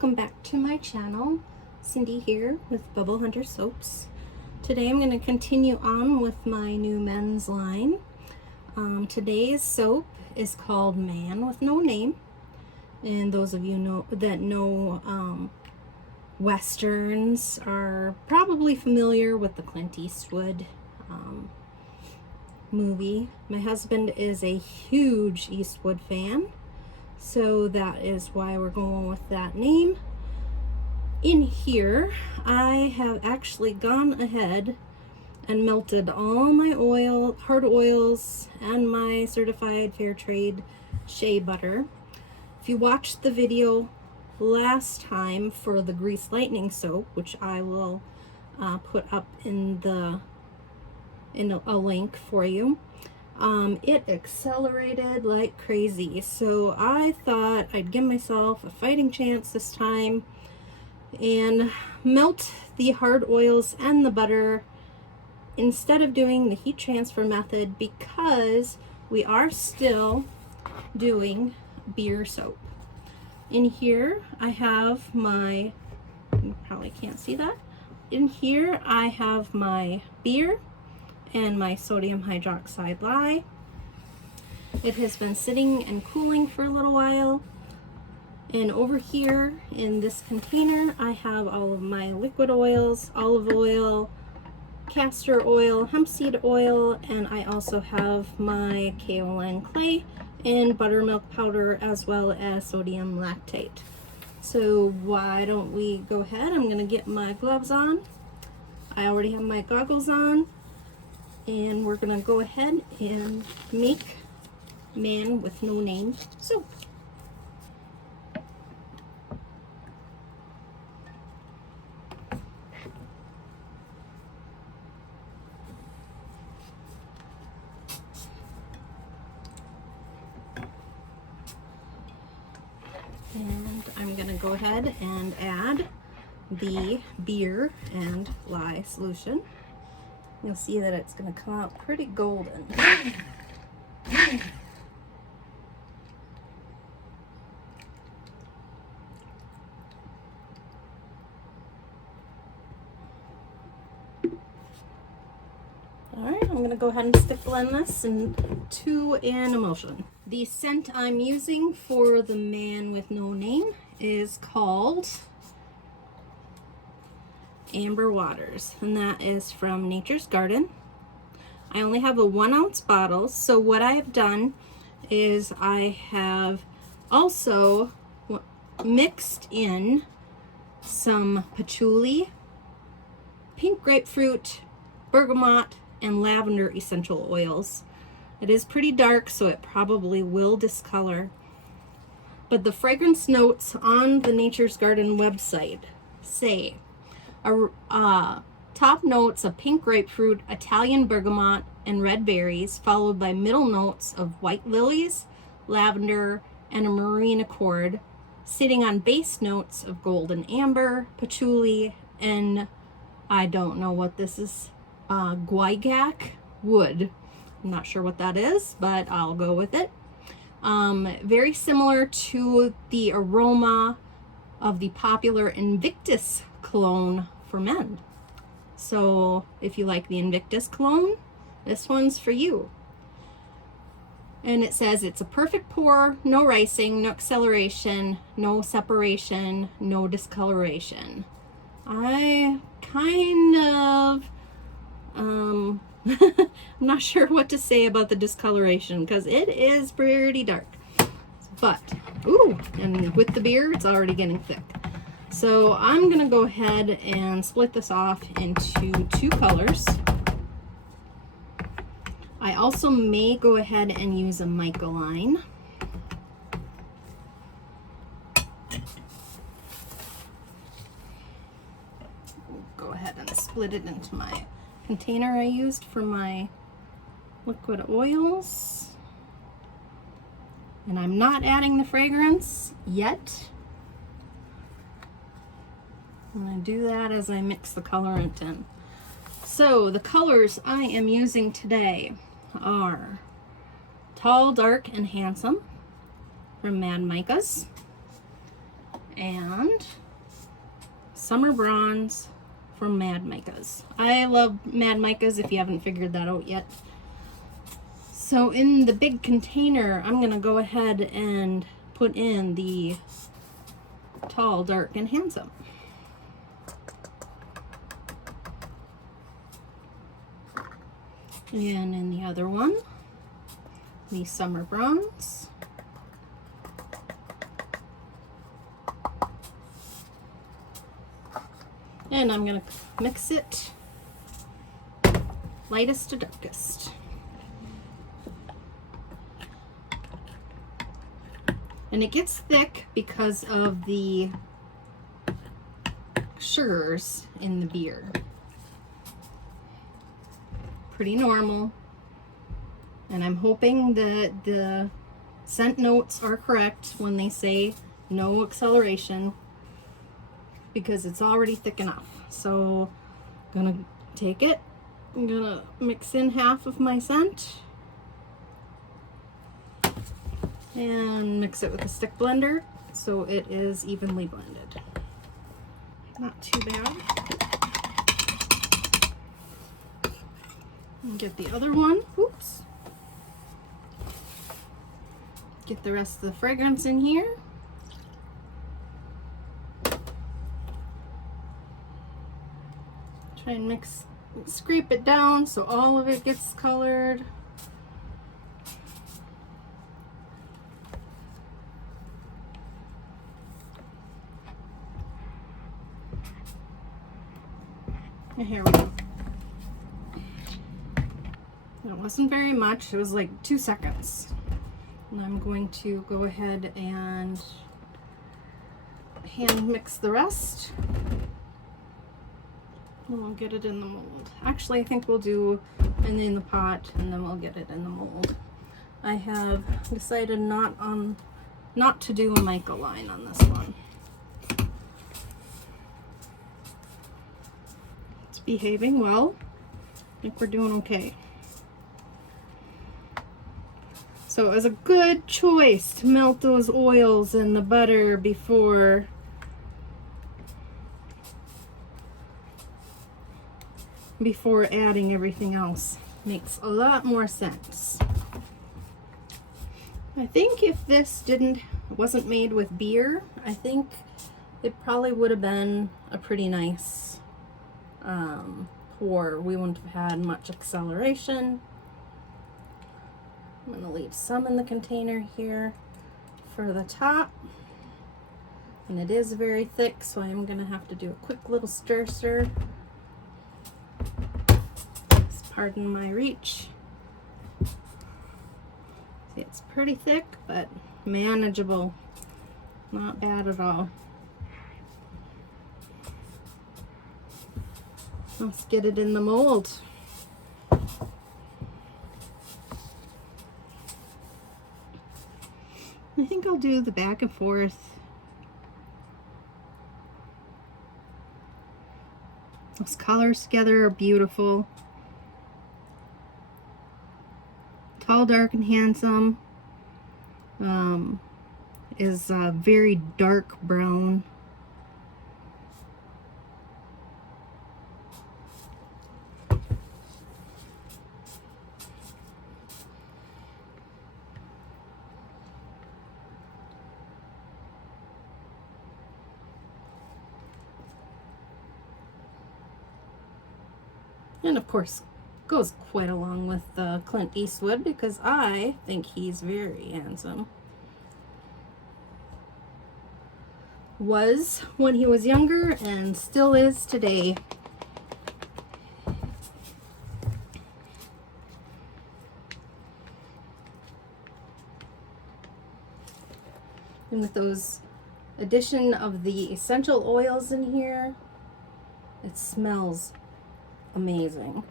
welcome back to my channel. Cindy here with BubbleHunter soaps. Today I'm going to continue on with my new men's line. Today's soap is called Man with No Name, and those of you that know westerns are probably familiar with the Clint Eastwood movie. My husband is a huge Eastwood fan, so that is why we're going with that name. In here, I have actually gone ahead and melted all my oil, hard oils, and my certified fair trade shea butter. If you watched the video last time for the Grease Lightning soap, which I will put up in a link for you, it accelerated like crazy, so I thought I'd give myself a fighting chance this time and melt the hard oils and the butter instead of doing the heat transfer method, because we are still doing beer soap. In here I have my, you probably can't see that, in here I have my beer and my sodium hydroxide lye. It has been sitting and cooling for a little while. And over here in this container, I have all of my liquid oils, olive oil, castor oil, hemp seed oil, and I also have my kaolin clay and buttermilk powder, as well as sodium lactate. So why don't we go ahead? I'm gonna get my gloves on. I already have my goggles on. And we're gonna go ahead and make Man with No Name soap. And I'm gonna go ahead and add the beer and lye solution. You'll see that it's going to come out pretty golden. Alright, I'm going to go ahead and stick blend this into an emulsion. The scent I'm using for the Man with No Name is called Amber Waters, and that is from Nature's Garden. I only have a 1 ounce bottle, so what I have done is I have also mixed in some patchouli, pink grapefruit, bergamot, and lavender essential oils. It is pretty dark, so it probably will discolor, but the fragrance notes on the Nature's Garden website say top notes of pink grapefruit, Italian bergamot, and red berries, followed by middle notes of white lilies, lavender, and a marine accord, sitting on base notes of golden amber, patchouli, and I don't know what this is, Guaiac wood. I'm not sure what that is, but I'll go with it. Very similar to the aroma of the popular Invictus cologne for men. So if you like the Invictus cologne, this one's for you. And it says it's a perfect pour, no ricing, no acceleration, no separation, no discoloration. I kind of I'm not sure what to say about the discoloration, because it is pretty dark. But ooh, and with the beer it's already getting thick. So I'm gonna go ahead and split this off into 2 colors. I also may go ahead and use a mica line. Go ahead and split it into my container I used for my liquid oils. And I'm not adding the fragrance yet. I'm going to do that as I mix the colorant in. So the colors I am using today are Tall, Dark, and Handsome from Mad Micas, and Summer Bronze from Mad Micas. I love Mad Micas if you haven't figured that out yet. So in the big container, I'm going to go ahead and put in the Tall, Dark, and Handsome. And in the other one, the Summer Bronze. And I'm going to mix it lightest to darkest. And it gets thick because of the sugars in the beer. Pretty normal. And I'm hoping that the scent notes are correct when they say no acceleration, because it's already thick enough. So I'm gonna take it, I'm gonna mix in half of my scent and mix it with a stick blender so it is evenly blended. Not too bad. And get the other one. Oops. Get the rest of the fragrance in here. Try and scrape it down so all of it gets colored. And here we go. It wasn't very much, it was like 2 seconds. And I'm going to go ahead and hand mix the rest. And we'll get it in the mold. Actually, I think we'll do it in the pot and then we'll get it in the mold. I have decided not to do a mica line on this one. It's behaving well. I think we're doing okay. So it was a good choice to melt those oils in the butter before adding everything else. Makes a lot more sense. I think if this wasn't made with beer, I think it probably would have been a pretty nice pour. We wouldn't have had much acceleration. I'm going to leave some in the container here for the top. And it is very thick, so I'm going to have to do a quick little stir. Pardon my reach. See, it's pretty thick, but manageable. Not bad at all. Let's get it in the mold. I think I'll do the back and forth. Those colors together are beautiful. Tall, Dark, and Handsome is a very dark brown. And of course, goes quite along with Clint Eastwood because I think he's very handsome. Was when he was younger and still is today. And with those addition of the essential oils in here, it smells amazing.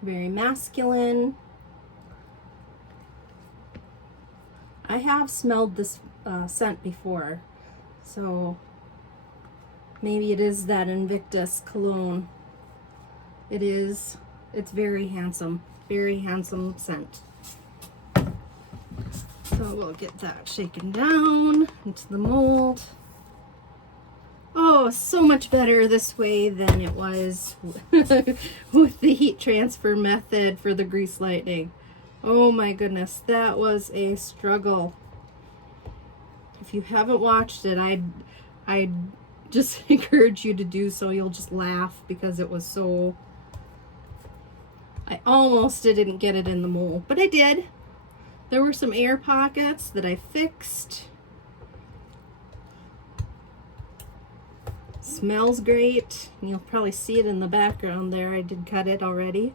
Very masculine. I have smelled this scent before, so maybe it is that Invictus cologne. It is. It's very handsome scent. So we'll get that shaken down into the mold. Oh, so much better this way than it was with the heat transfer method for the grease lightning. Oh my goodness, that was a struggle. If you haven't watched it, I'd just encourage you to do so. You'll just laugh because it was so... I almost didn't get it in the mold, but I did. There were some air pockets that I fixed. Smells great. You'll probably see it in the background there. I did cut it already.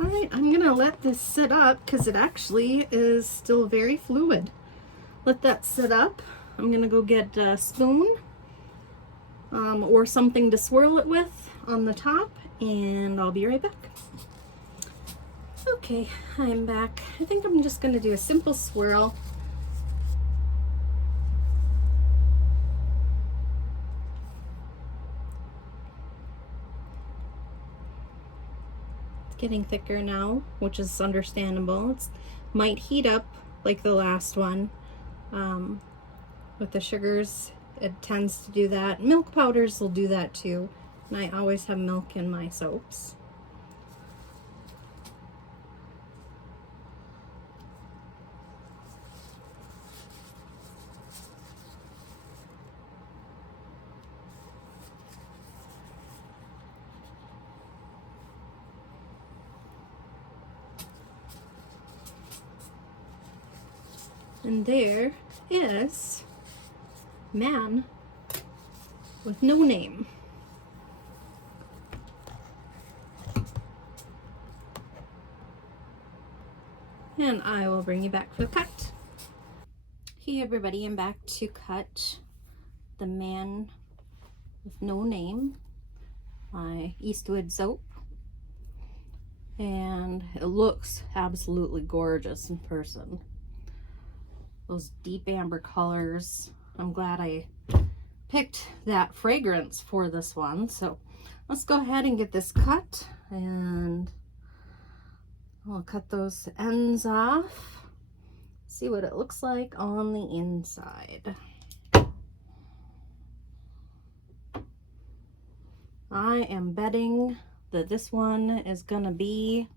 Alright, I'm gonna let this sit up because it actually is still very fluid. Let that sit up. I'm gonna go get a spoon or something to swirl it with on the top, and I'll be right back. Okay, I'm back. I think I'm just gonna do a simple swirl. Getting thicker now, which is understandable. It might heat up like the last one. With the sugars, it tends to do that. Milk powders will do that too, and I always have milk in my soaps. And there is Man with No Name. And I will bring you back for the cut. Hey everybody, I'm back to cut the Man with No Name, my Eastwood soap. And it looks absolutely gorgeous in person. Those deep amber colors. I'm glad I picked that fragrance for this one. So let's go ahead and get this cut, and I'll cut those ends off. See what it looks like on the inside. I am betting that this one is gonna be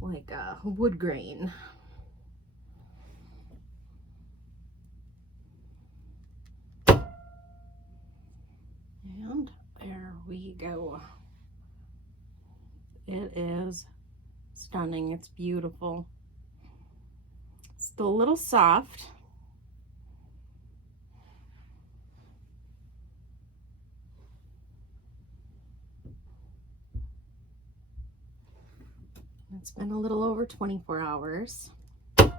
like a wood grain. And there we go. It is stunning. It's beautiful. Still a little soft. It's been a little over 24 hours. But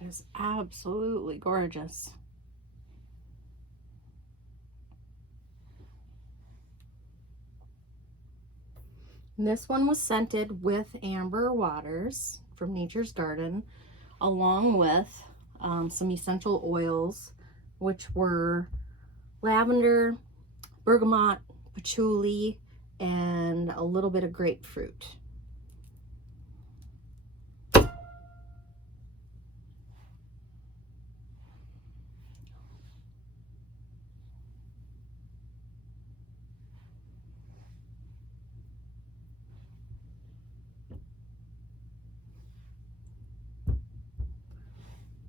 it's absolutely gorgeous. And this one was scented with amber waters from Nature's Garden, along with some essential oils, which were lavender, bergamot, patchouli, and a little bit of grapefruit.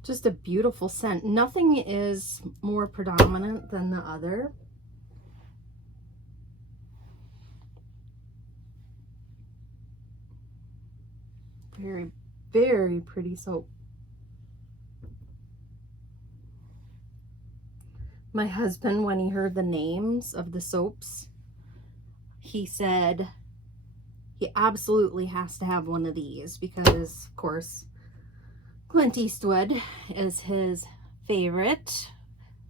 Just a beautiful scent. Nothing is more predominant than the other. Very, very pretty soap. My husband, when he heard the names of the soaps, he said he absolutely has to have one of these because, of course, Clint Eastwood is his favorite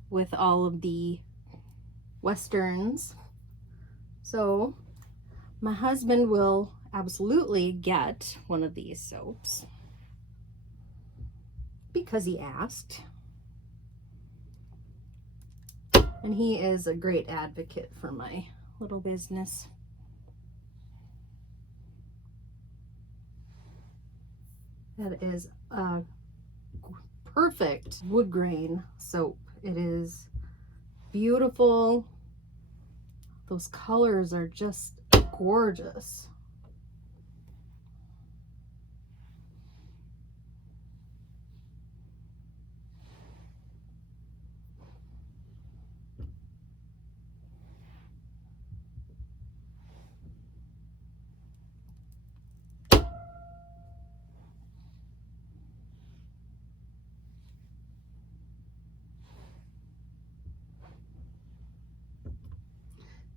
with all of the westerns. So my husband will absolutely get one of these soaps because he asked. And he is a great advocate for my little business. That is a perfect wood grain soap. It is beautiful. Those colors are just gorgeous.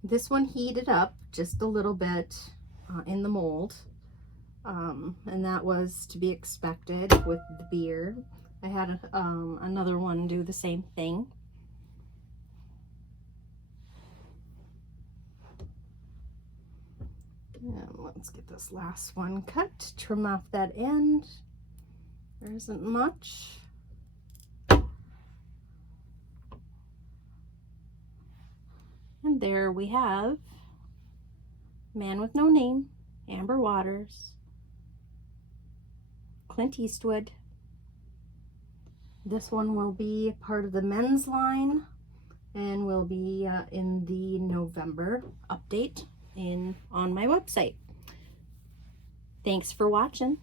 This one heated up just a little bit in the mold, and that was to be expected with the beer. I had another one do the same thing. And let's get this last one cut, trim off that end. There isn't much. And there we have Man with No Name, Amber Waters, Clint Eastwood. This one will be part of the men's line and will be in the November update on my website. Thanks for watching.